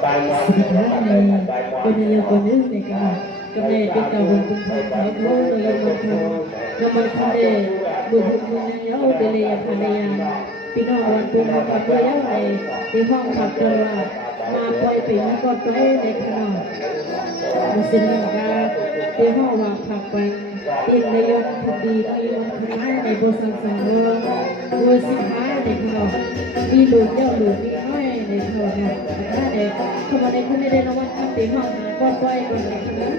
สุดท้ายในคนในคนนึงในการกำเนิดเป็นเก่าบนคุณพ่อเขาโน้นเลยมันทำแล้วมันทำได้บุญคุณในเย้าเดลียภรรยาพี่น้องวันปุ่นขับเรือไอ้ที่ห้องขับเรือมาปล่อยปีนก็ปล่อยในขนมมันสิ่งหนึ่งก็ที่ห้องว่าขับไปที่ในยนคดีในยนคณะในบริษัทสังเวยโดยสินค้าในขนมมีหลุดเยอะหลุดมีน้อยในขนมเนี่ยถ้าเด็กเข้ามาในคนในเดนวันทำที่ห้องก็ปล่อยก่อนในขนม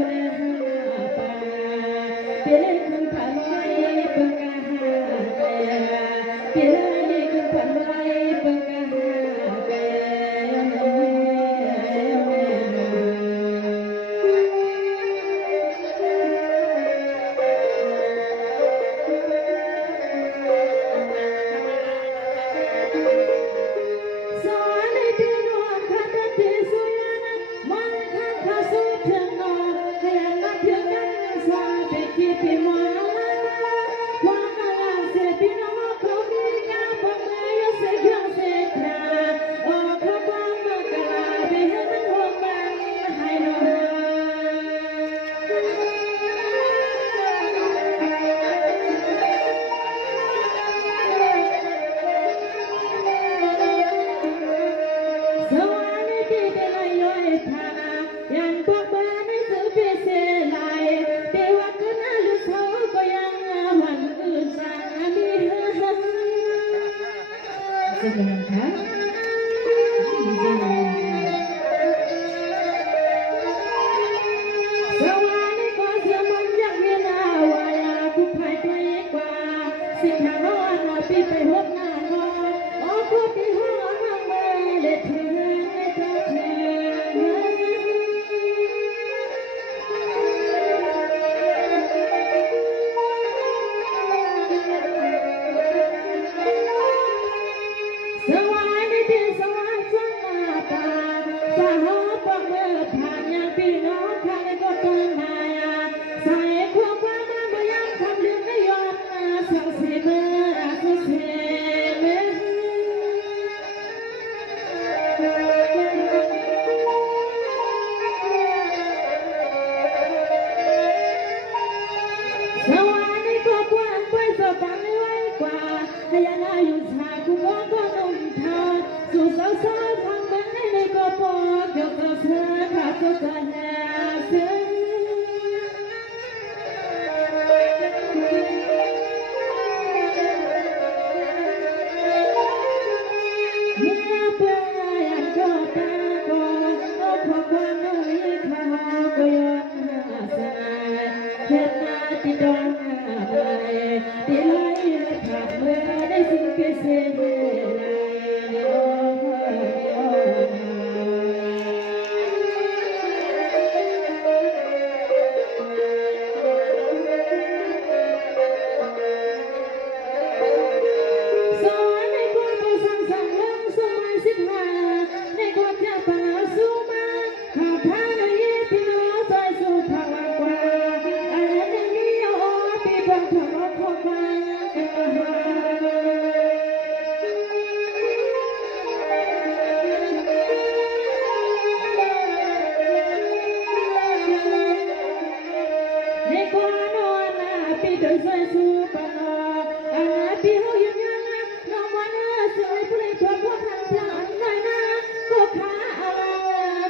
Sorry.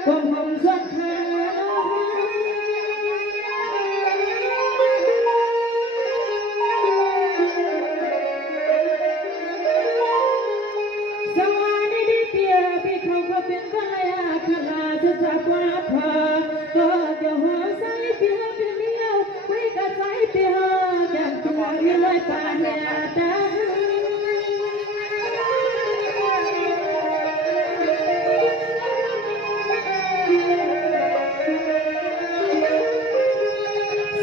ความหอมส่วนขาสวัสดีเปียพี่เขาเป็นภรรยาขลาจะจากว่าพอก็จะหัวใส่เปียเป็นเดียวไว้กับใส่เปียจากตัวที่ลอยป่าเนียตา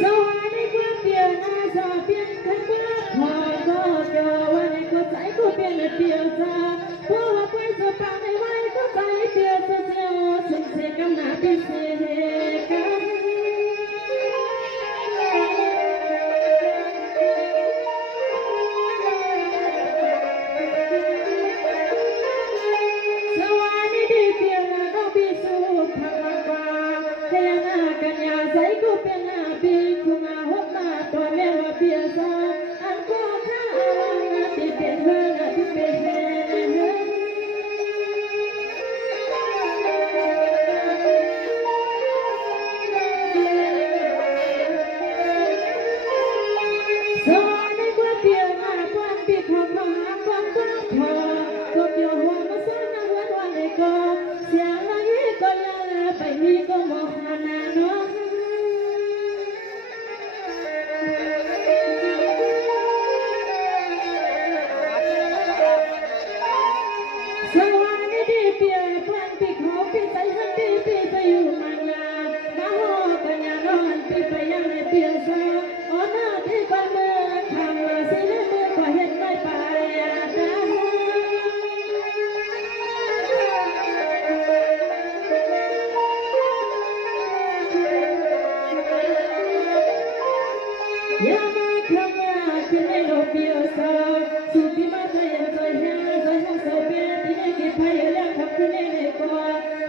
สวัสดีครับเปียนาสาเปียขันบ้าพอก็จะวันนี้ก็ใจก็เปียนเปียจ้าเพราะว่าไปสบายไว้ก็ใจเปียเสียวสุดเสียกำนาพิเศษกันสวัสดีเปียนาก็พิสูจน์พลังว่าเฮียนากัญญาใจก็เป็นนาปีคุณอาหัวมาตัวแม่ว่าเปียจ้าอันก็ข้านาที่เป็นเธอนาที่เป็นเธอสวัสดีครับเปียนาความปีขอความหาความบ้าพอก็เกี่ยวหัวมาสร้างวันวันเด็กก็เสียงอะไรก็ยาไปมีก็มองหานาเนาะสวัสดีเปียความปีขอปีใจหันปีปีไปอยู่มันยามาหอปัญญานอนปีไปยังในเปียซาอ๋อหน้าที่ก่อนเมื่อทำมาสิเล่มือก็เห็นไม่ไปอาจารย์ยามาคำว่าที่ไม่ลบเปียซาสุดที่มาใจใจแห่ใจห้องเสาเปียที่ให้กินไผ่เลี้ยงทับขึ้นในก่อ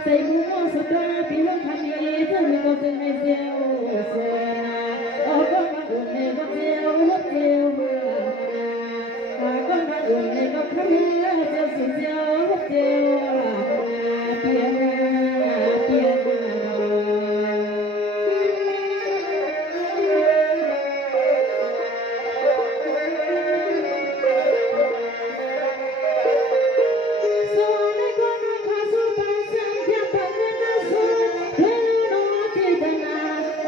ใส่หมูหม้อสุดตาพี่ห้องทำนี้เธอไม่ก็จะให้เสียวเสียนาก็มาอุ่นในก็เจียวเจียวมาก็มาอุ่นในก็ขมิ้นเจียวสุดเจียวเจียวเปียนาเปียนาส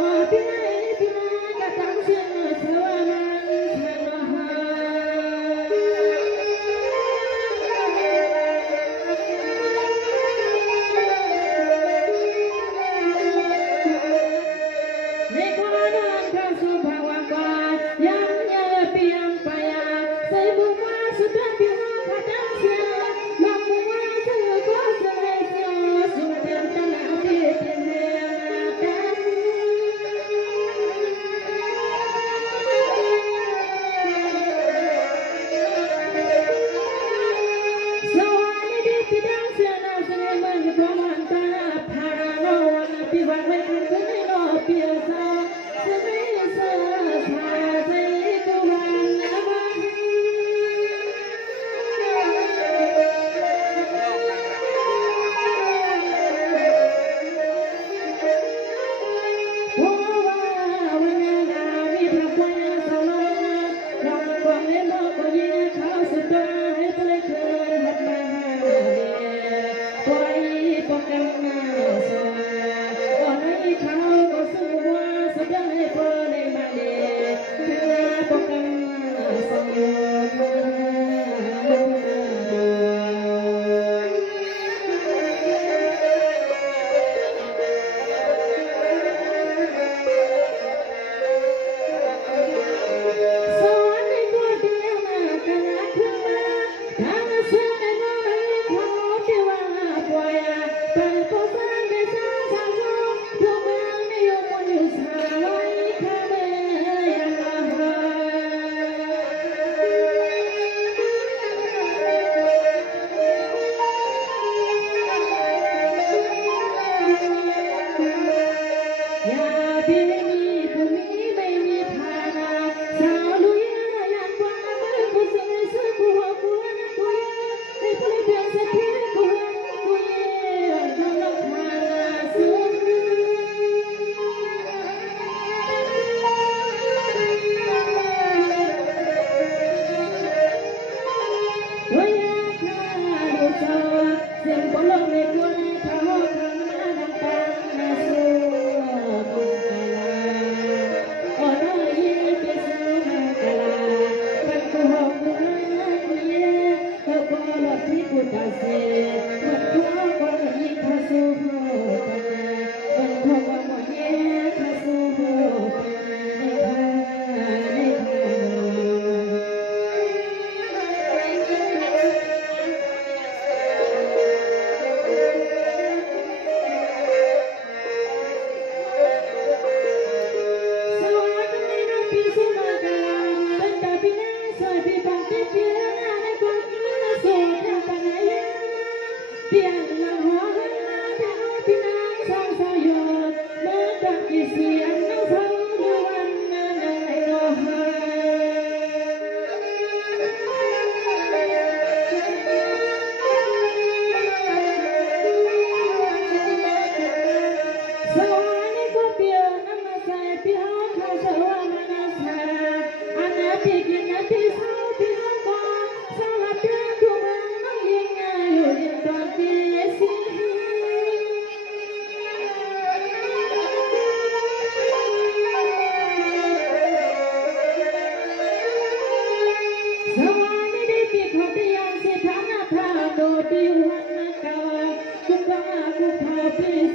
เป็น